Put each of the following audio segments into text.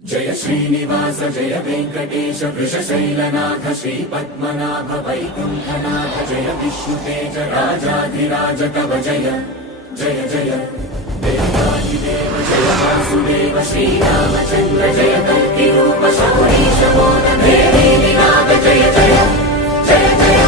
जय श्रीनिवास जय वेंकटेश वृषशैलनाथ श्री पद्मनाभ वैकुंठनाथ जय विष्णुतेज राजाधिराज कव जय जय जय देवादिदेव जय वासुदेव श्रीरामचंद्र जय कल्कि रूप शौरीश मोदन देवी निनाद जय जय जय जय।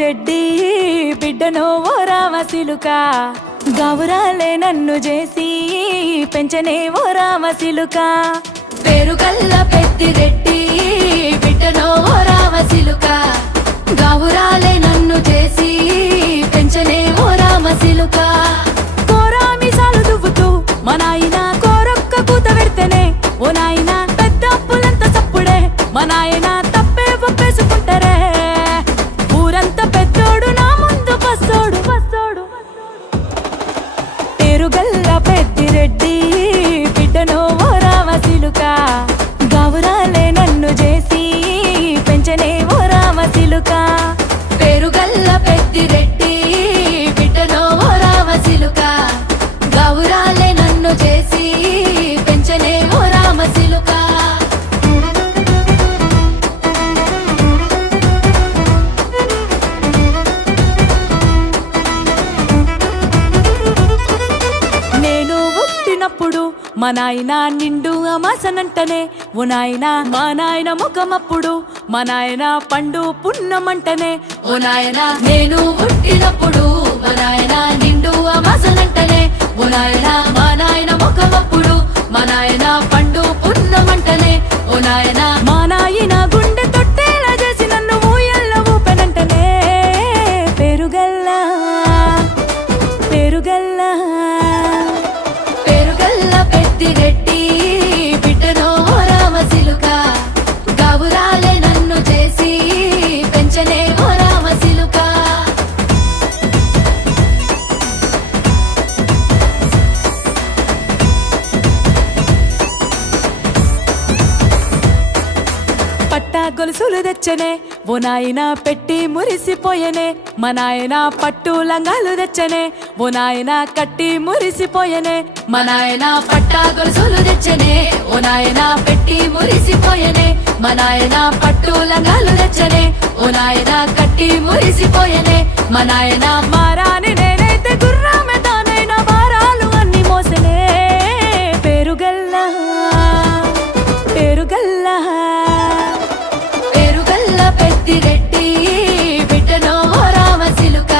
రెడ్డి బిడ్డనో ఓ రామశిలుక గౌరాలే నన్ను చేసి పెంచనే ఓ రామశిలుక పేరుగల్ల పెద్దిరెడ్డి బిడ్డనో ఓ రామశిలుక గౌరాలే నన్ను చేసి పెంచనే ఓ రామశిలుక కోరామిసాలు దువ్వుతూ మా నాయన కోరొక్క కూత పెడితేనే ఓ నాయన పెద్ద అప్పులంత చప్పుడే మా నాయన తప్పే ఒప్పేసుకుంటారే ఊరంతా పెద్దోడు నా ముందు పස්සోడు పස්සోడు పేరుగల్ల పెద్దిరెడ్డి బిడ్డనో ఓ రామశిలుక గౌరాలే నన్ను చేసి పెంచనే ఓ రామశిలుక పేరుగల్ల పెద్దిరెడ్డి బిడ్డనో ఓ రామశిలుక గౌరాలే నన్ను చేసి పెంచనే ఓ రామశిలుక మా నాయన నిండు అమాసనంటనే ఓ నాయన మా నాయన ముఖమప్పుడు మా నాయన పండు పున్నమంటనే ఓ నాయన నేను పుట్టినప్పుడు మా నాయన నిండు అమాసనంటనే ఓ నాయన మా నాయన ముఖమప్పుడు మా నాయన పండు పున్నమంటనే ఓ నాయన మా నాయన గుండె తొట్టేలా చేసి నన్ను ఊయల్ల ఊపెనంటనే పేరుగల్లా పేరుగల్లా పెద్దిరెడ్డి బిడ్డనో ఓ రామశిలుక గౌరాలే నన్ను చేసి పెంచనే ఓ రామశిలుక పట్టా గొలుసులు తెచ్చనే ఓ నాయన పెట్టి మురిసిపోయనే మా నాయన పట్టు లంగాలు తెచ్చనే ఓ నాయన కట్టి మురిసిపోయనే మా నాయన పట్టా గొలుసులు తెచ్చనే ఓ నాయన పెట్టి మురిసిపోయనే మా నాయన పట్టు లంగాలు తెచ్చనే ఓ నాయన కట్టి మురిసిపోయనే మా నాయన మారాని నేనైతే గుర్రామె తానైనా భారాలు అన్ని మోసనే పేరుగల్లా పేరుగల్లా పెద్దిరెడ్డి బిడ్డనో ఓ రామశిలుక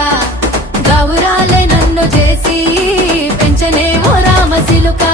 గౌరాలే నన్ను చేసి పెంచనే ఓ రామశిలుక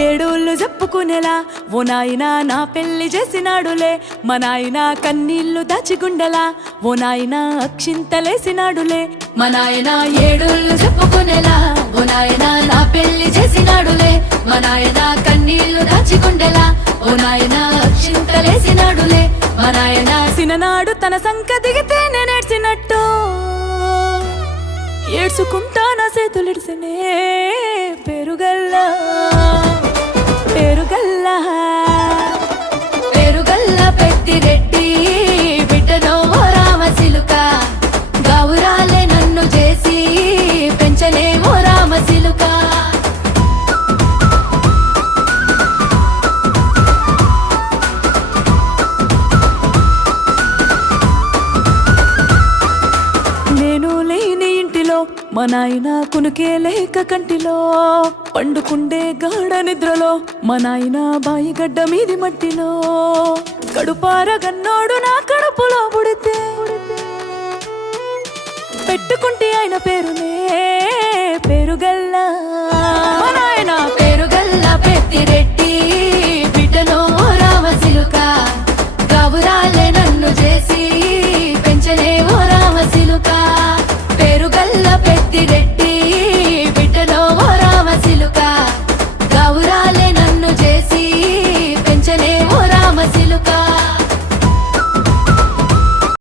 ఏడోళ్ళు చెప్పుకునేలా ఓ నాయన నా పెళ్లి చేసినాడులే మా నాయన కన్నీళ్లు దాచిగుండెలా ఓ నాయన అక్షింతలేసినాడులే మా నాయన ఏడోళ్ళు చెప్పుకునేలా ఓ నాయన నా పెళ్లి చేసినాడులే మా నాయన కన్నీళ్లు దాచిగుండెలా ఓ నాయన అక్షింతలేసినాడులే మా నాయన సిననాడు తన సంక దిగితే నేనేడ్చినట్టు ఏడ్చుకుంటా నా చేతులిడిసినే పేరుగల్లా పేరుగల్లా పేరుగల్ల పెద్దిరెడ్డి బిడ్డనో ఓ రామశిలుక గౌరాలే నన్ను చేసి పెంచనే ఓ రామశిలుక నేను లేని ఇంటిలో మా నాయన కునుకే లేక కంటిలో పండుకుండే గాఢ నిద్రలో మా నాయన బాయిగడ్డ మీది మట్టిలో కడుపారగన్నోడు నా కడుపులో పుడితే పెట్టుకుంటే ఆయన పేరునే పేరుగల్ల